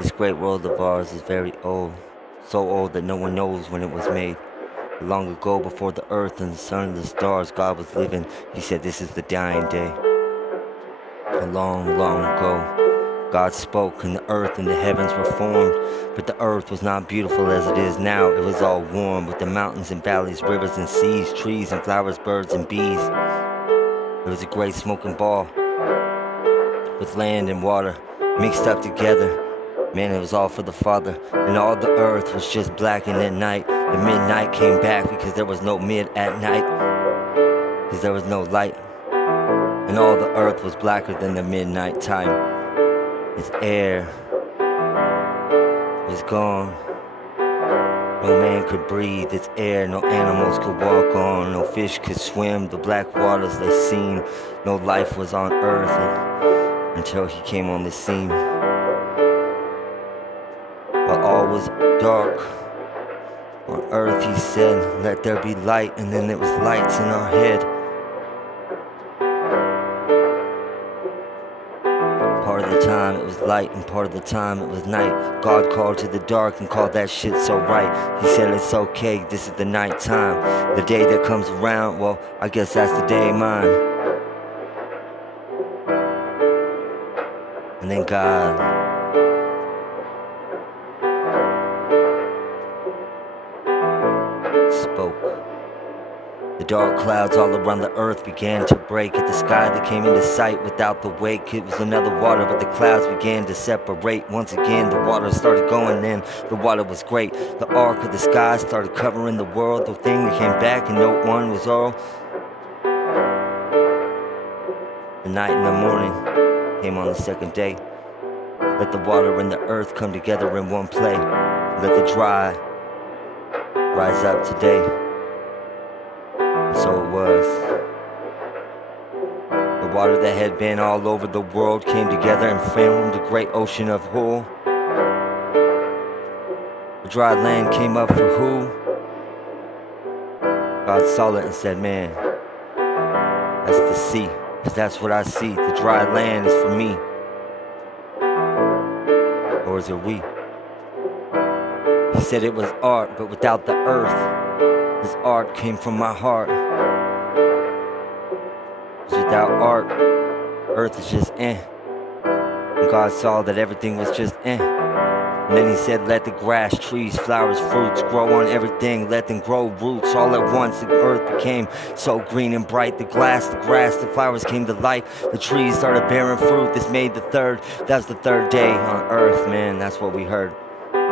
This great world of ours is very old, so old that no one knows when it was made. Long ago, before the earth and the sun and the stars, God was living. He said, "This is the dying day." A long, long ago, God spoke, and the earth and the heavens were formed. But the earth was not beautiful as it is now. It was all warm, with the mountains and valleys, rivers and seas, trees and flowers, birds and bees. It was a great smoking ball, with land and water mixed up together. Man, it was all for the Father, and all the earth was just black. And at night, the midnight came back, because there was no mid at night, because there was no light. And all the earth was blacker than the midnight time. Its air was gone. No man could breathe its air, no animals could walk on, no fish could swim the black waters they seen. No life was on earth until he came on the scene. While all was dark on earth, he said, "Let there be light," and then there was lights in our head. Part of the time it was light, and part of the time it was night. God called to the dark and called that shit so right. He said, "It's okay, this is the night time. The day that comes around, well, I guess that's the day of mine." And then God spoke. The dark clouds all around the earth began to break. At the sky that came into sight without the wake, it was another water, but the clouds began to separate. Once again the water started going, then the water was great. The arc of the sky started covering the world. The thing that came back and no one was all. The night and the morning came on the second day. Let the water and the earth come together in one play. Let the dry rise up today. So it was. The water that had been all over the world came together and formed a great ocean of whole. The dry land came up for who? God saw it and said, "Man, that's the sea, 'cause that's what I see. The dry land is for me. Or is it we?" He said it was art, but without the earth. This art came from my heart. 'Cause without art, earth is just eh. And God saw that everything was just eh. And then he said, "Let the grass, trees, flowers, fruits grow on everything. Let them grow roots all at once." The earth became so green and bright. The grass, the flowers came to life. The trees started bearing fruit. This made the third. That was the third day on earth, man. That's what we heard.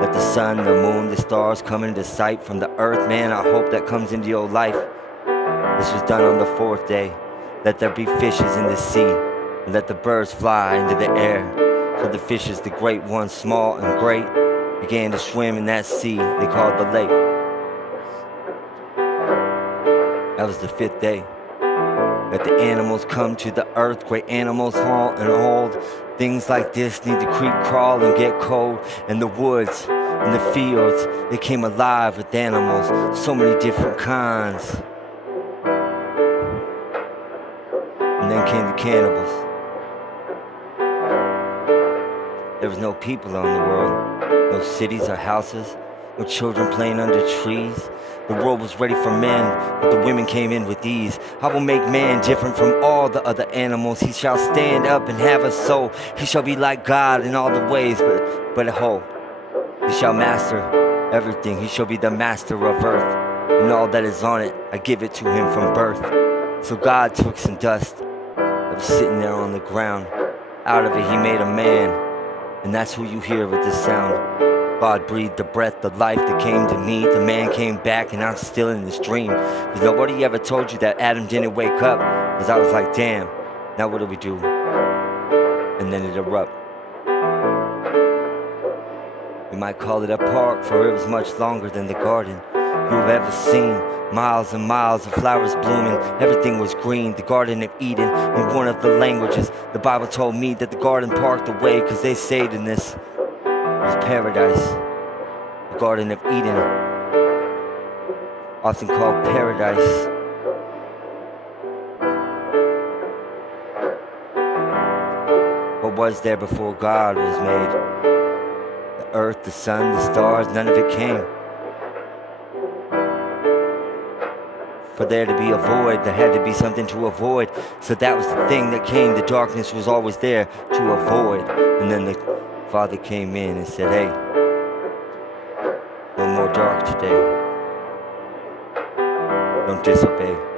Let the sun, the moon, the stars come into sight from the earth, man. I hope that comes into your life. This was done on the fourth day. Let there be fishes in the sea, and let the birds fly into the air. So the fishes, the great ones, small and great, began to swim in that sea they called the lake. That was the fifth day. Let the animals come to the earth, great animals, small and old. Things like this need to creep, crawl, and get cold. And the woods and the fields, they came alive with animals, so many different kinds. And then came the cannibals. There was no people on the world, no cities or houses, no children playing under trees. The world was ready for men, but the women came in with ease. I will make man different from all the other animals. He shall stand up and have a soul. He shall be like God in all the ways, but a whole. He shall master everything. He shall be the master of earth, and all that is on it, I give it to him from birth. So God took some dust that was sitting there on the ground. Out of it he made a man, and that's who you hear with this sound. God breathed the breath of life that came to me. The man came back and I'm still in this dream. Cause nobody ever told you that Adam didn't wake up. Cause I was like, damn, now what do we do? And then it erupted. We might call it a park, for it was much longer than the garden you have ever seen. Miles and miles of flowers blooming, everything was green. The Garden of Eden, in one of the languages. The Bible told me that the garden parked away, cause they stayed in this was paradise. The Garden of Eden, often called paradise. was there before God was made. The earth, the sun, the stars, none of it came. For there to be a void, there had to be something to avoid. So that was the thing that came. The darkness was always there to avoid. And then the Father came in and said, hey, no more dark today. Don't disobey.